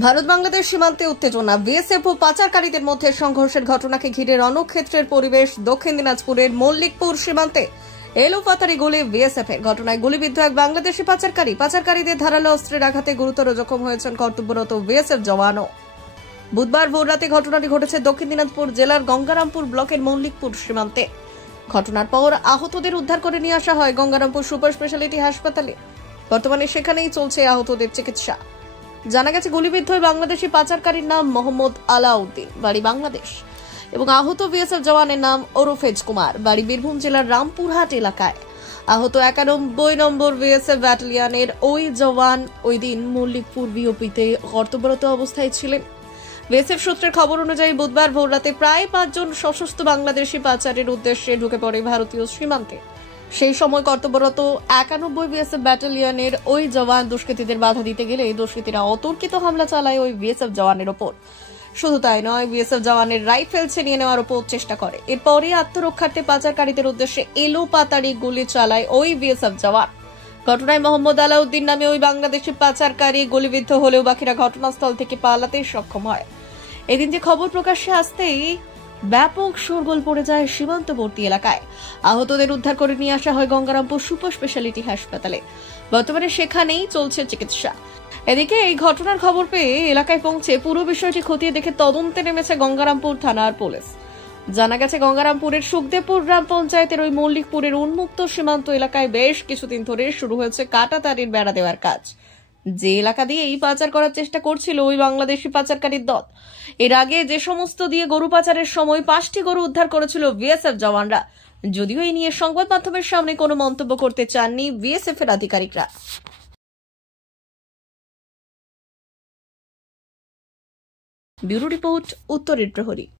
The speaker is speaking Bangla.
ভারত বাংলাদেশ সীমান্তে উত্তেজনা, বিএসএফ ও পাচারকারীদের মধ্যে সংঘর্ষের ঘটনাকে ঘিরে রণক্ষেত্রের পরিবেশ। দক্ষিণ দিনাজপুরের মল্লিকপুর সীমান্তে এলোপাতাড়ি গুলি বিএসএফ এর। ঘটনায় গুলিবিদ্ধ এক বাংলাদেশি পাচারকারীদের ধারালো অস্ত্রের আঘাতে গুরুতর জখম হয়েছেন কর্তব্যরত বিএসএফ জওয়ানও। বুধবার ভোররাতে ঘটনাটি ঘটেছে দক্ষিণ দিনাজপুর জেলার গঙ্গারামপুর ব্লকের মল্লিকপুর সীমান্তে। ঘটনার পর আহতদের উদ্ধার করে নিয়ে আসা হয় গঙ্গারামপুর সুপার স্পেশালিটি হাসপাতালে। বর্তমানে সেখানেই চলছে আহতদের চিকিৎসা। জানা গেছে, গুলিবিদ্ধ ওই বাংলাদেশি পাচারকারীর নাম মোহাম্মদ আলাউদ্দিন, বাড়ি বাংলাদেশ, এবং আহত বিএসএফ জওয়ানের নাম ওরফেজ কুমার, বাড়ি বীরভূম জেলার রামপুরহাট এলাকায়। আহত 91 নম্বর বিএসএফ ব্যাটালিয়নের ওই জওয়ান ওই দিন মল্লিকপুর বিওপিতে কর্তব্যরত অবস্থায় ছিলেন। বিএসএফ সূত্রের খবর অনুযায়ী বুধবার ভোররাতে প্রায় 5 জন সশস্ত্র বাংলাদেশি পাচারের উদ্দেশ্যে ঢুকে পড়ে ভারতীয় সীমান্তে। সেই সময় কর্তব্যরত 91 বিএসএফ ব্যাটালিয়নের ওই জওয়ান দুষ্কৃতীদের বাধা দিতে গেলে দুষ্কৃতীরা অতর্কিত হামলা চালায় ওই বিএসএফ জওয়ানের ওপর। শুধু তাই নয়, বিএসএফ জওয়ানের রাইফেল ছিনিয়ে নেওয়ার উপর চেষ্টা করে। এরপরে আত্মরক্ষার্থে পাচারকারীদের উদ্দেশ্যে এলোপাতাড়ি গুলি চালায় ওই বিএসএফ জওয়ান। ঘটনায় মোহাম্মদ আলাউদ্দিন নামে ওই বাংলাদেশি পাচারকারী গুলিবিদ্ধ হলেও বাকিরা ঘটনাস্থল থেকে পালাতে সক্ষম হয়। এদিন যে খবর প্রকাশ্যে আসতেই ব্যাপক শোরগোল পড়ে যায় সীমান্তবর্তী এলাকায়। আহতদের উদ্ধার করে নিয়ে আসা হয় গঙ্গারামপুর সুপার স্পেশালিটি হাসপাতালে। বর্তমানে সেখানেই চলছে চিকিৎসা। এদিকে এই ঘটনার খবর পেয়ে এলাকায় পৌঁছে পুরো বিষয়টি খতিয়ে দেখে তদন্তে নেমেছে গঙ্গারামপুর থানার পুলিশ। জানা গেছে, গঙ্গারামপুরের সুখদেবপুর গ্রাম পঞ্চায়েতের ওই মল্লিকপুরের উন্মুক্ত সীমান্ত এলাকায় বেশ কিছুদিন ধরে শুরু হয়েছে কাঁটাতারের বেড়া দেওয়ার কাজ, যে এলাকা দিয়েই পাচার করার চেষ্টা করছিল ওই বাংলাদেশি পাচারকারীর দল। এর আগে যে সমস্ত দিয়ে গরু পাচারের সময় 5টি গরু উদ্ধার করেছিল বিএসএফ জওয়ানরা। যদিও এই নিয়ে সংবাদ মাধ্যমের সামনে কোনো মন্তব্য করতে চাননি বিএসএফ এর আধিকারিকরা। ব্যুরো রিপোর্ট, উত্তরের প্রহরী।